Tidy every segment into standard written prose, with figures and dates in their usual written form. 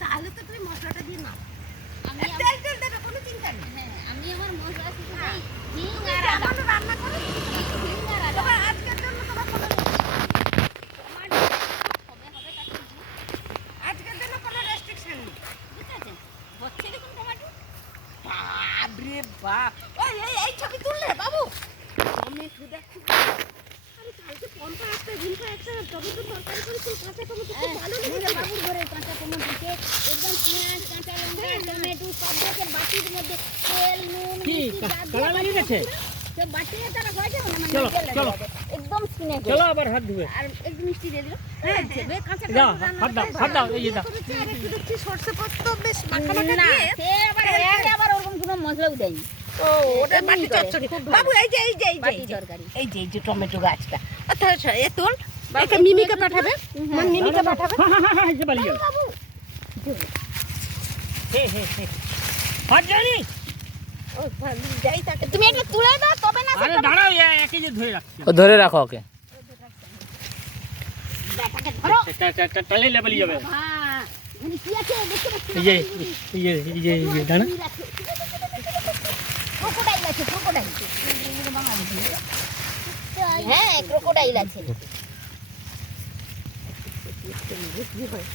তাহলে তো তুমি মশলাটা দিয়ে নাও। আমি কোনো চিন্তা নেই। হ্যাঁ, আমি আমার মশলা রান্না করি। আজকের জন্য তোমার কোনো আজকের জন্য কোনো রেস্ট্রিকশন নেই। ঠিক আছে, হচ্ছে দেখুন টমেটো। বাপরে বাপ, এই ছবি তুললে বাবু? টমেটো দেখো, আমি কালকে পম্পা একটা ঝুমকা একটা টমেটো তরকারি করেছি, কাঁচা টমেটো খুব ভালো লেগেছে। বাবুর ঘরে কাঁচা টমেটো দিয়ে একদম পেঁয়াজ কাঁচা লঙ্কা টমেটো সব দিয়ে বাটির মধ্যে তেল নুন কালা লাগিয়ে গেছে তো বাটিয়ে তারা হয়ে যাবে না। মানে চলো একদম স্কিনে চলো আবার হাত ধুবে আর একটু মিষ্টি দিয়ে দিও। হ্যাঁ দেবে কাঁচা হাত দাও এই দাও আর একটু দেখছি সরষে পোস্ত বেশ মাখা মাখা দিয়ে সে আবার ওরকম কোনো মশলাও দেয়নি। ও ওটা বাটি চচ্চড়ি বাবু। এই যে টমেটো গাছটা আচ্ছা এ তোল একটা মিমিকে পাঠাবে। মানে মিমিকে পাঠাবে এই বালি বাবু। হে হাত জানি ও যাই তাকে তুমি এটা তুলে দাও তবে না। আরে দাঁড়াও একই যে ধরে রাখছি। ও ধরে রাখো ওকে। ব্যাটাকে ধরো টালে লেবেলি যাবে। হ্যাঁ মানে কি আছে দেখতে পাচ্ছি। এই দাঁড়া ক্রোকোডাইল আছে ক্রোকোডাইল। হ্যাঁ ক্রোকোডাইল আছে।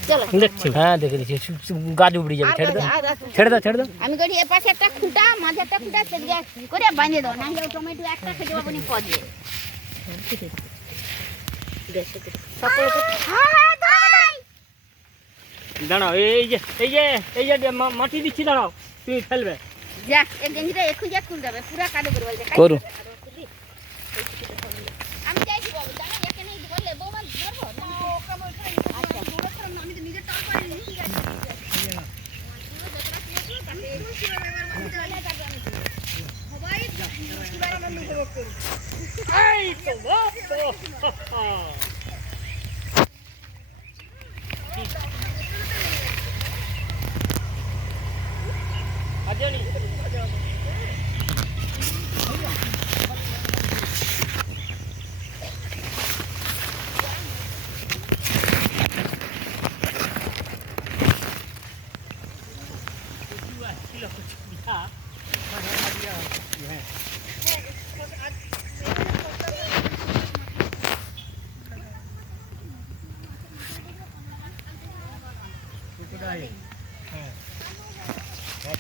চলো দেখছি। হ্যাঁ দেখে দিচ্ছি গাছ উপড়ে যাবে। ছেড়ে দাও আমি করি এ পাশে একটা খুঁটা মাঝে একটা খুঁটা সেদিকে করে বাঁধে দাও। না হলে টমেটো একটা খেতে পাবো না পদে। দাঁড়াও এই যে মাটি দিচ্ছি। দাঁড়াও তুমি ফেলবে। যাক এই গেঞ্জিটা এখন যা খুল যাবে পুরা কাদো করে বলতে করু। আমি যাইছি বাবু জানো এখানে বললে বৌমা ধরবো না ওকে বলতে আচ্ছা দূরে করে আমি তো নিজে টাল পারি নি। ঠিক আছে সবাই কিবার আনন্দ উপভোগ করুন। এই তো আজনি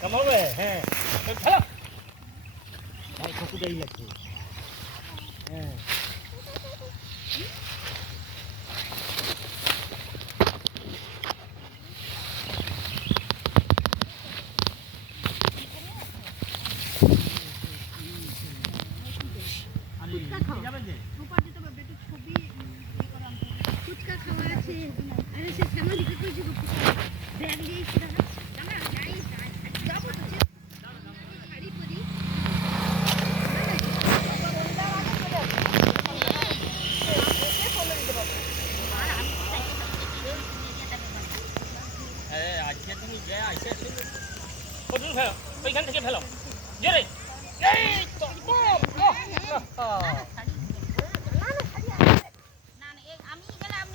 কমাবে। হ্যাঁ চলো খকুটাই লাগছে। হ্যাঁ ফুচকা খাওয়া আছে। আরে সে ফ্যামিলিকে কইছি ব্যাগ নিয়েছি দাদা যাবো তো শাড়ি পরি। আজকে তুমি যে আইসে ওইখান থেকে ফেলো জোরে।